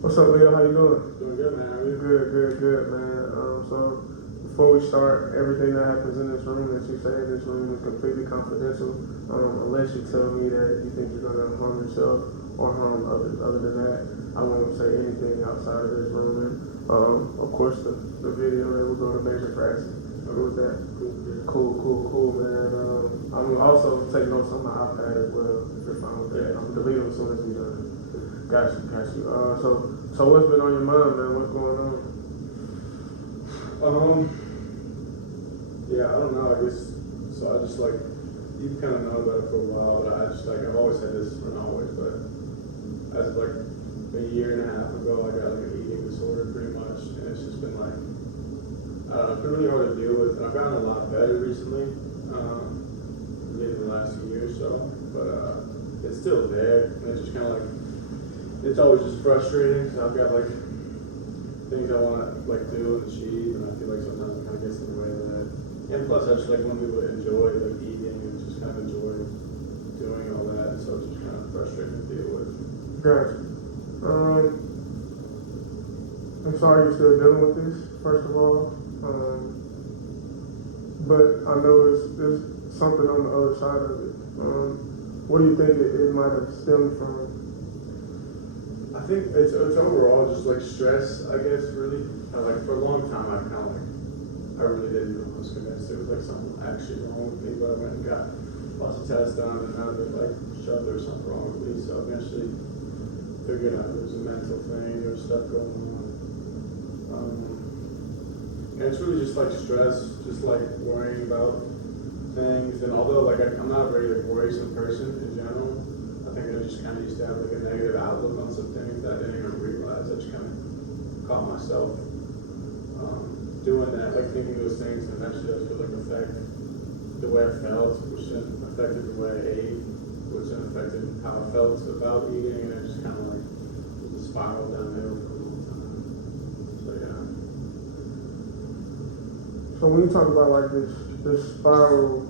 What's up, Leo? How you doing? Doing good, man. How are you? Good, man. So before we start, everything that happens in this room that you say in this room is completely confidential, unless you tell me that you think you're gonna harm yourself or harm others. Other than that, I won't say anything outside of this room. And of course, the video that will go to Major Fraction. Agree with that? Cool, man. I'm gonna also take notes on my iPad as well, if you're fine with that. I'm gonna delete them as soon as we done. Got you. So what's been on your mind, man? What's going on? Yeah, I don't know. I guess so. I just like you kind of know about it for a while, but I just like I've always had this, not always, but as of like a year and a half ago, I got like an eating disorder, pretty much, and it's just been like it's been really hard to deal with, and I've gotten a lot better recently, maybe in the last year or so, but it's still there, and it's just kind of like. It's always just frustrating because I've got like things I want to like do and achieve, and I feel like sometimes it kind of gets in the way of that. And plus, I just like want people to enjoy like eating and just kind of enjoy doing all that. So it's just kind of frustrating to deal with. Gotcha. I'm sorry you're still dealing with this, first of all. But I know there's something on the other side of it. What do you think it might have stemmed from? I think it's overall just like stress, I guess, really. Like for a long time, I really didn't know. I was convinced it was like something actually wrong with me, but I went and got lots of tests done, and none of it like showed there was something wrong with me. So eventually figured out it was a mental thing, there was stuff going on. And it's really just like stress, just like worrying about things. And although like I'm not a very like worrisome person in general, I think I just kind of used to have like a negative outlook on some things that I didn't even realize. I just kind of caught myself doing that, like thinking those things, and eventually those would like affect the way I felt, which then affected the way I ate, which then affected how I felt about eating, and it just kind of like was a spiral downhill for a long time. So yeah. So when you talk about like this spiral,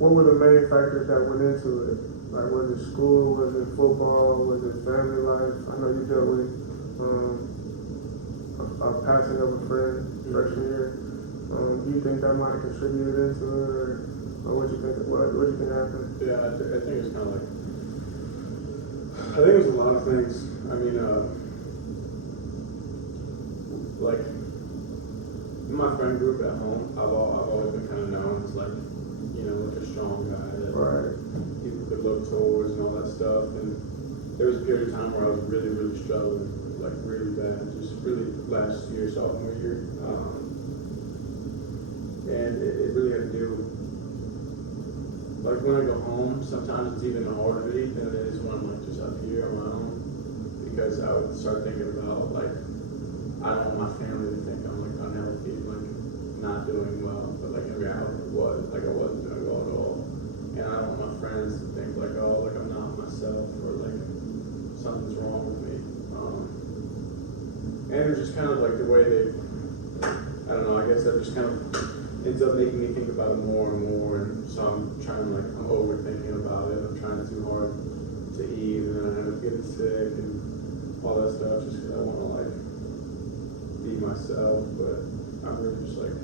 what were the main factors that went into it? Like, was it school? Was it football? Was it family life? I know you dealt with a passing of a friend freshman year. Do you think that might have contributed into it, or what you think? What do you think happened? Yeah, I think it's kind of like. I think it was a lot of things. I mean, like in my friend group at home, I've always been kind of known as like. Like a strong guy that people could look towards and all that stuff. And there was a period of time where I was really, really struggling, like really bad, just really last year, sophomore year. And it really had to do, like when I go home, sometimes it's even harder to eat than it is when I'm like just up here on my own. Because I would start thinking about like, I don't want my family to think I'm like unhealthy, like not doing well, but like in reality I wasn't doing well at all. And I don't want my friends to think like, oh, like I'm not myself, or like something's wrong with me. And it was just kind of like the way I don't know, I guess that just kind of ends up making me think about it more and more, and so I'm overthinking about it, I'm trying too hard to eat, and then I end up getting sick and all that stuff just because I want to like be myself, but I'm really just like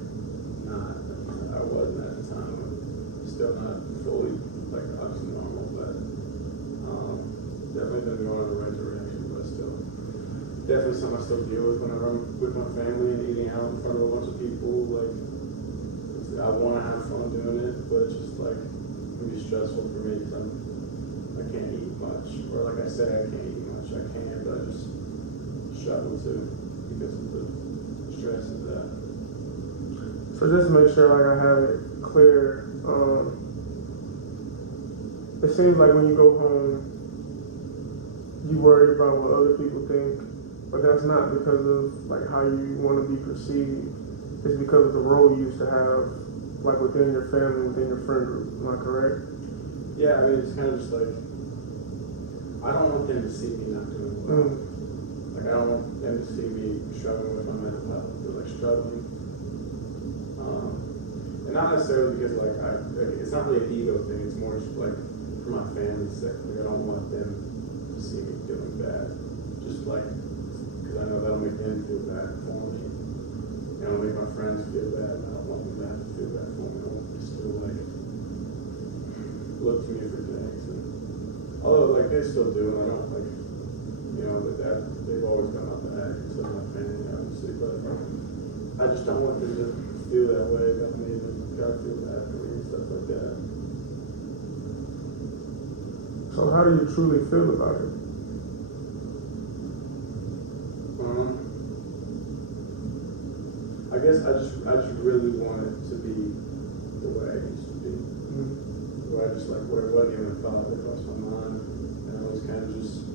not. I wasn't at the time. I'm still not fully like obviously normal, but definitely been going in the right direction. But still, definitely something I still deal with whenever I'm with my family and eating out in front of a bunch of people. Like I want to have fun doing it, but it's just like it can be stressful for me because I can't eat much, or like I said, I can't eat much. I can, but I just struggle to because of the stress of that. So just to make sure like I have it clear, it seems like when you go home, you worry about what other people think, but that's not because of like how you want to be perceived. It's because of the role you used to have, like within your family, within your friend group. Am I correct? Yeah, I mean it's kind of just like I don't want them to see me not doing well. Like I don't want them to see me struggling with my mental health, or like struggling. And not necessarily because like it's not really an ego thing. It's more just like for my family's sake. Like I don't want them to see me doing like, because I know that'll make them feel bad for me. And it'll make my friends feel bad, and I don't want them to have to feel bad for me. I want them to still, like, look to me for things. And, although, like, they still do, and I don't, like, you know, they've always got my back, so my family, obviously, but I just don't want them to feel that way about me, and God feel bad for me, and stuff like that. So how do you truly feel about it? I guess I just really want it to be the way it used to be. Mm-hmm. Where I just like, where it wasn't even a thought that crossed my mind. And I was kind of just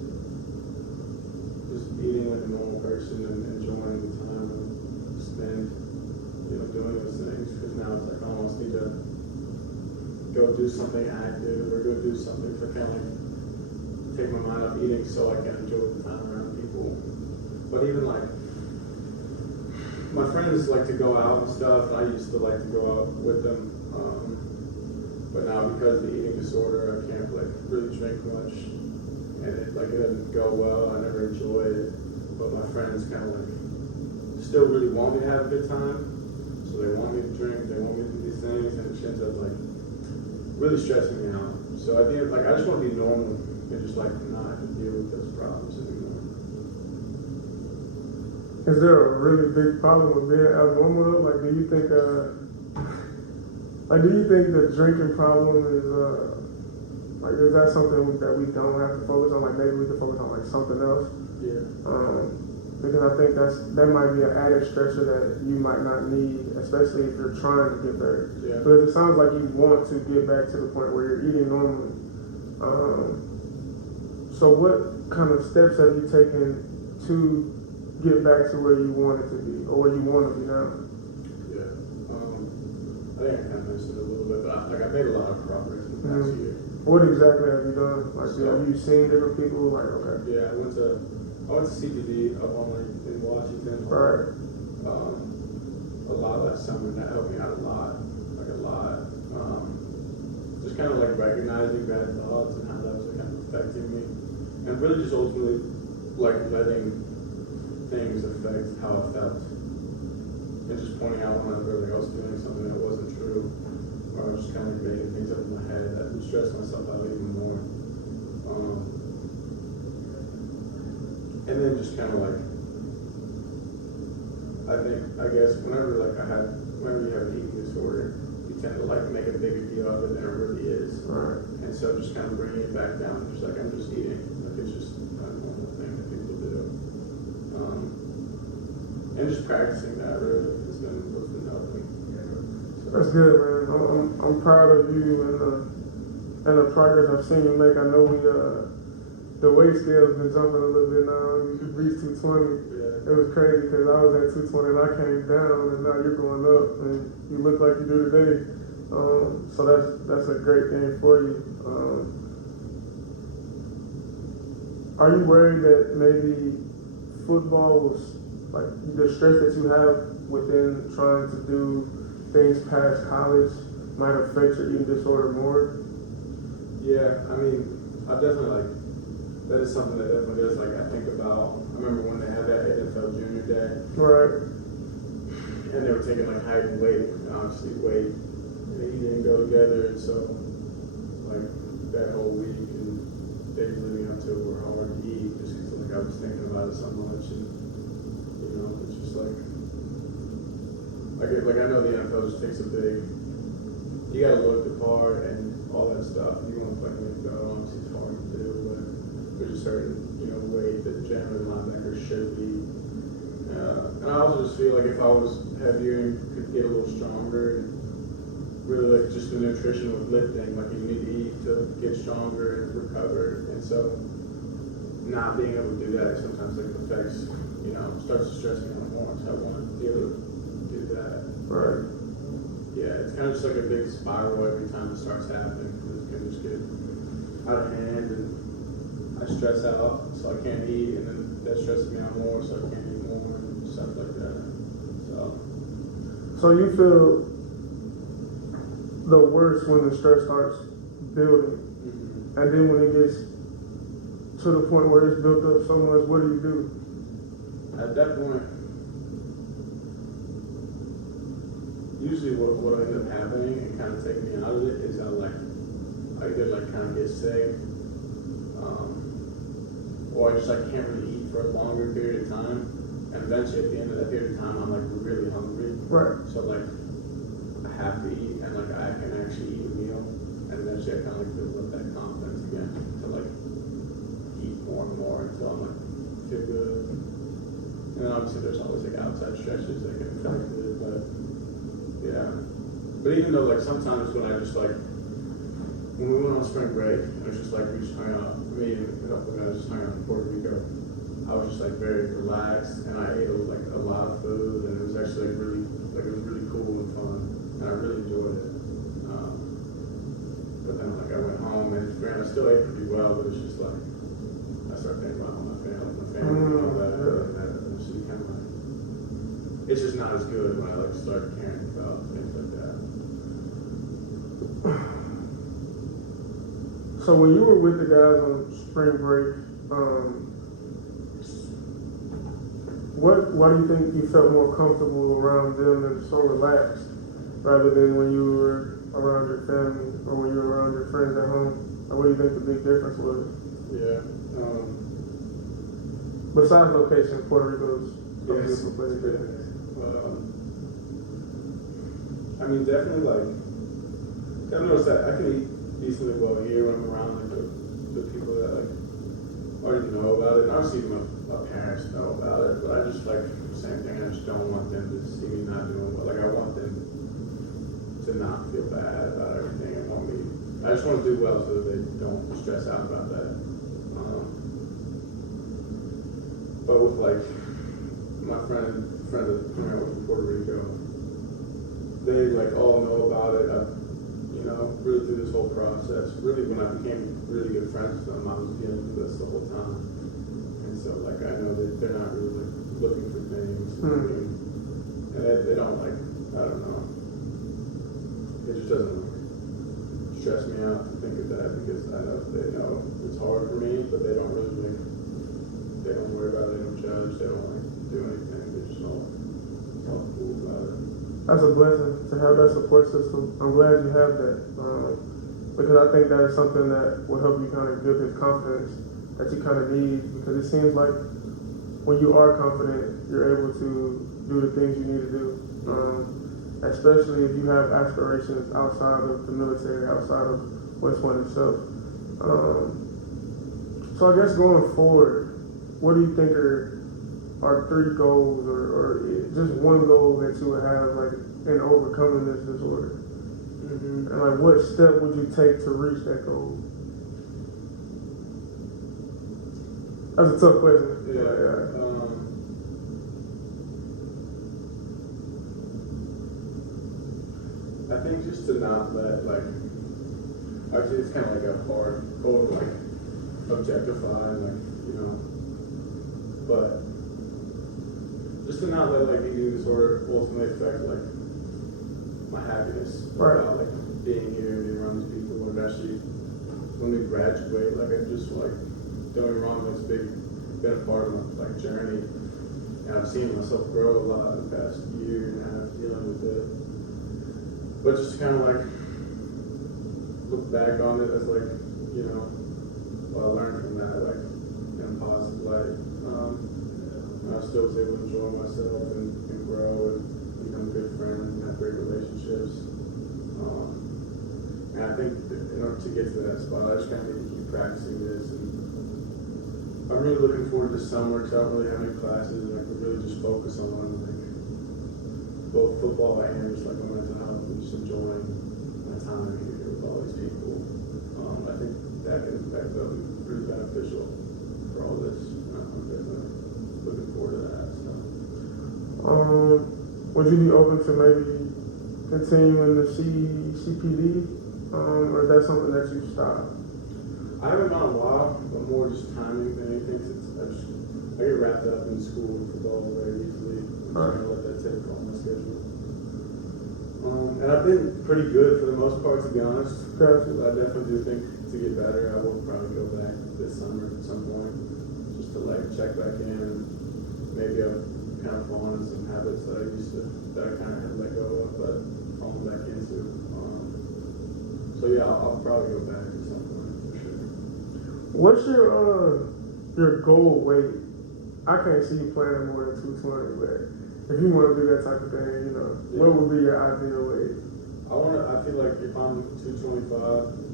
eating like a normal person and enjoying the time I spend, you know, doing those things. Because now it's like I almost need to go do something active or go do something to kind of like take my mind off eating so I can enjoy the time around people. But even like, my friends like to go out and stuff, and I used to like to go out with them. But now because of the eating disorder, I can't like really drink much, and it doesn't go well. I never enjoy it. But my friends kind of like still really want me to have a good time, so they want me to drink, they want me to do these things, and it ends up like really stressing me out. So I think like I just want to be normal and just like not have to deal with those problems anymore. Is there a really big problem with being abnormal though? Like, do you think the drinking problem is, like, is that something that we don't have to focus on? Like, maybe we can focus on like something else? Yeah. Because I think that might be an added stressor that you might not need, especially if you're trying to get better. Yeah. Because it sounds like you want to get back to the point where you're eating normally. So what kind of steps have you taken to get back to where you want it to be, or where you want to be now? Yeah. I think I kind of mentioned it a little bit, but I made a lot of progress in the past year. What exactly have you done? Like, So, have you seen different people? Like, okay. Yeah, I went to CPD up on like in Washington. Right. A lot last summer, and that helped me out a lot. Just kind of like recognizing bad thoughts and how that was kind of affecting me, and really just ultimately like letting things affect how I felt, and just pointing out whenever I was doing something that wasn't true, or I was just kind of like making things up in my head that would stress myself out even more. And then just kind of like, I guess whenever you have an eating disorder, you tend to like make a bigger deal of it than it really is. Right. And so just kind of bringing it back down, just like I'm just eating, like it's just a normal thing that people do. And just practicing that really has been what's been helping. So, That's good, man. I'm proud of you and the progress I've seen you make. I know the weight scale's been jumping a little bit now. You reached 220. yeah. It was crazy because I was at 220 and I came down, and now you're going up, and you look like you do today. So that's a great thing for you. Are you worried that maybe football was like the stress that you have within trying to do things past college might affect your eating disorder more? Yeah, I mean, I definitely like, that is something that definitely does, like, I think about, I remember when they had that NFL Junior Day, Right. and they were taking like height and weight, and obviously weight and eating go together, and so, like, that whole week and days leading up to it were hard to eat, just because, like, I was thinking about it so much, and, you know, it's just like I know the NFL just takes a big, you gotta look the part and all that stuff. You want to play in the NFL, obviously it's hard to do, but there's a certain, you know, weight that generally linebackers should be. And I also just feel like if I was heavier and could get a little stronger, and really like just the nutrition with lifting, like you need to eat to get stronger and recover. And so not being able to do that sometimes like affects, you know, starts to stress me out more. So I want to be able to do that. Right. Yeah, it's kind of just like a big spiral every time it starts happening. It can just get out of hand, and I stress out, so I can't eat, and then that stresses me out more, so I can't eat more, and stuff like that. So you feel the worst when the stress starts building, and then when it gets to the point where it's built up so much, what do you do? At that point, usually what end up happening and kind of taking me out of it is I either kind of get sick, or I just can't really eat for a longer period of time, and eventually at the end of that period of time I'm really hungry. Right. So I have to eat, and I can actually eat a meal, and eventually I kind of build up that confidence again to eat more and more until I'm feel good. And then obviously there's always outside stretches that can affect it, but yeah. But even though sometimes when I just when we went on spring break, it was just we just hung out, me and a couple of guys just hung out in Puerto Rico. I was just very relaxed, and I ate a lot of food, and it was actually it was really cool and fun, and I really enjoyed it. But then I went home, and granted I still ate pretty well, but it's just I started thinking about my family and all that, and it's just kind of it's just not as good when I start caring about things like that. So when you were with the guys on spring break, why do you think you felt more comfortable around them and so relaxed rather than when you were around your family or when you were around your friends at home? What do you think the big difference was? Yeah. Besides location, Puerto Rico's a Yes. beautiful place. I mean, definitely I've noticed that I can eat decently well here when I'm around the people that already know about it. And obviously my parents know about it, but I just the same thing. I just don't want them to see me not doing well. I want them to not feel bad about everything. I just want to do well so that they don't stress out about that. But with my friend that hung out with from Puerto Rico, they all know about it. Really through this whole process. Really, when I became really good friends with them, I was dealing with this the whole time. And so, I know that they're not really looking for things, and they don't I don't know. It just doesn't stress me out to think of that because I know they know it's hard for me, but they don't really they don't worry about it. They don't judge. They don't do anything. They're just all cool about it. That's a blessing to have that support system. I'm glad you have that because I think that is something that will help you kind of build his confidence that you kind of need, because it seems like when you are confident, you're able to do the things you need to do, especially if you have aspirations outside of the military, outside of West Point itself. So I guess going forward, what do you think are 3 goals or just one goal that you would have in overcoming this disorder? Mm-hmm. And what step would you take to reach that goal? That's a tough question. Yeah. I think just to not let actually it's kind of a hard goal to objectify but just to not let eating disorder ultimately affect my happiness about being here and being around these people, and eventually when we graduate, I just don't get me wrong, it's been a part of my journey, and I've seen myself grow a lot in the past year and a half dealing with it. But just kind of look back on it as what I learned from that in a positive light. I still was able to enjoy myself and grow and become good friends and have great relationships. And I think in order to get to that spot, I just kind of need to keep practicing this. And I'm really looking forward to summer because I don't really have any classes, and I can really just focus on both football and just my mental health and just enjoying my time here with all these people. I think that will be really beneficial for all this. I'm definitely looking forward to that. So. Would you be open to maybe continuing the CPD, or is that something that you stopped? I haven't gone a while, but more just timing than anything. Since I get wrapped up in school and football very easily. I'm just gonna let that take on my schedule. And I've been pretty good for the most part, to be honest. Gotcha. I definitely do think to get better, I will probably go back this summer at some point, just to like check back in, and maybe I've kind of fallen into some habits that I kind of had let go of, but fallen back into. So yeah, I'll probably go back at some point for sure. What's your goal weight? I can't see you playing at more than 220, but if you want to do that type of thing, what would be your ideal weight? I feel like if I'm 225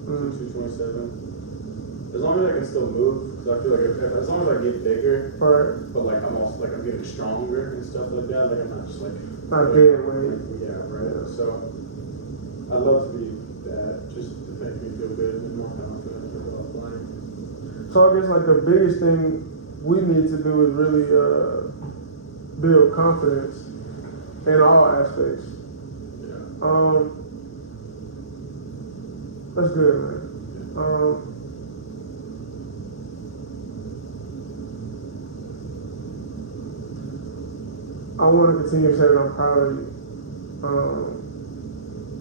to 227, as long as I can still move, because I feel like as long as I get bigger, Right. but like I'm also like I'm getting stronger and stuff like that, like I'm not just like Not dead weight. Yeah, right. So I'd love to be that, just to make me feel good and more confident about playing. So I guess like the biggest thing we need to do is really build confidence in all aspects. Yeah. That's good, man. I want to continue to say that I'm proud of you.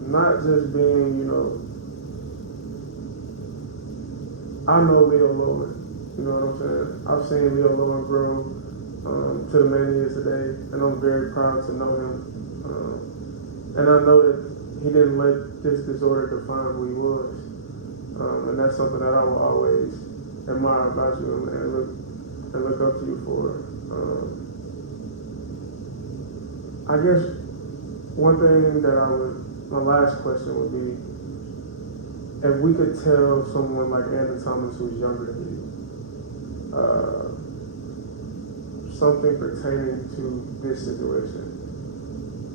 Not just being, I know Leo Lowen. You know what I'm saying? I've seen Leo Lowen grow to the man he is today, and I'm very proud to know him. And I know that he didn't let this disorder define who he was. And that's something that I will always admire about you and look up to you for. I guess one thing that my last question would be, if we could tell someone like Andrew Thomas who's younger than you, something pertaining to this situation,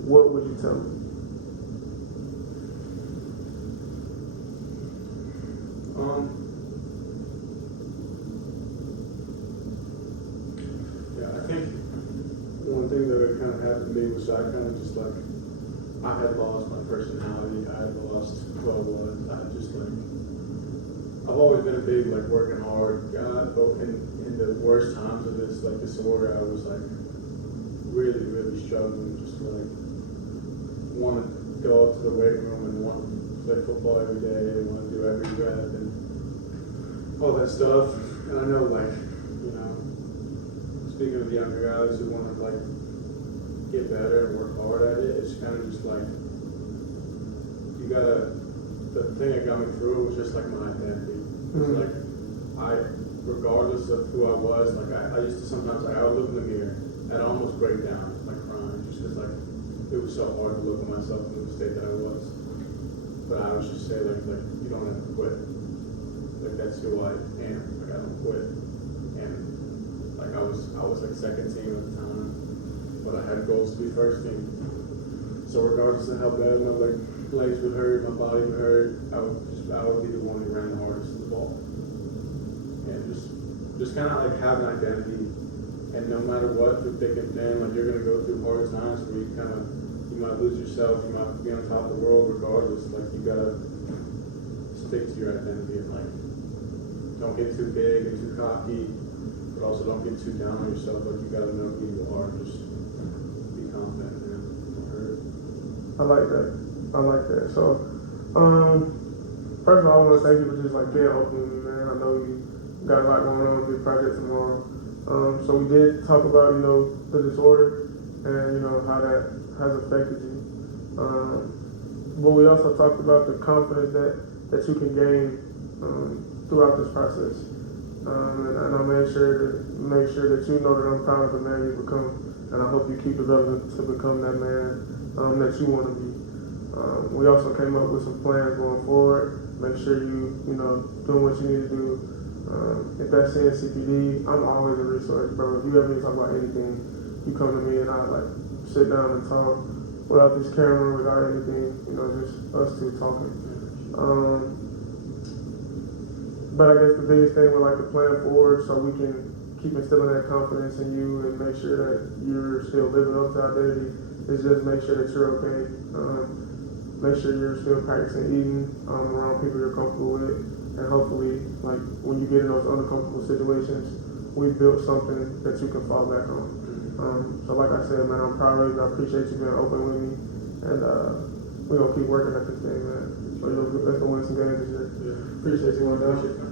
what would you tell them? Yeah, I think one thing that kind of happened to me was I kind of just like, I had lost my personality, I had lost who I was, I had just like, I've always been a big like working hard guy, but in the worst times of this like disorder, I was like really, really struggling, just like want to go up to the weight room and want to play football every day, want to do every rep and all that stuff. And I know like, speaking of the younger guys who want to like get better and work hard at it, it's kind of just like, the thing that got me through it was just like my identity. It's like, regardless of who I was, like I used to sometimes, like I would look in the mirror and I'd almost break down, like crying, just because like, it was so hard to look at myself in the state that I was. But I would just say like you don't have to quit. Like that's who I am, like I don't quit. And like I was like second team at the time, but I had goals to be first team. So regardless of how bad my legs would hurt, my body would hurt, I would be the one who ran the hardest to the ball. And just kind of like have an identity, and no matter what, through thick and thin, like you're gonna go through hard times where you might lose yourself, you might be on top of the world. Regardless, like you gotta stick to your identity and like don't get too big and too cocky, but also don't get too down on yourself. Like you gotta know who you are. Just be confident, man. Don't hurt. I like that. So, first of all, I want to thank you for just like being open with me, man. I know you got a lot going on with this project tomorrow. So we did talk about, the disorder and, how that has affected you. But we also talked about the confidence that you can gain throughout this process. And I made sure that you know that I'm proud of the man you've become, and I hope you keep developing to become that man that you want to be. We also came up with some plans going forward. Make sure you doing what you need to do. If that's CPD, I'm always a resource, bro. If you ever need to talk about anything, you come to me and I like sit down and talk without this camera, without anything, just us two talking. But I guess the biggest thing we'd like to plan forward so we can keep instilling that confidence in you and make sure that you're still living up to identity is just make sure that you're okay. Make sure you're still practicing eating around people you're comfortable with. And hopefully, like when you get in those uncomfortable situations, we built something that you can fall back on. So like I said, man, I'm proud of you. I appreciate you being open with me. And we're going to keep working at this thing, man. So let's go win some games this year. Yeah. Appreciate you, my dog. Appreciate it.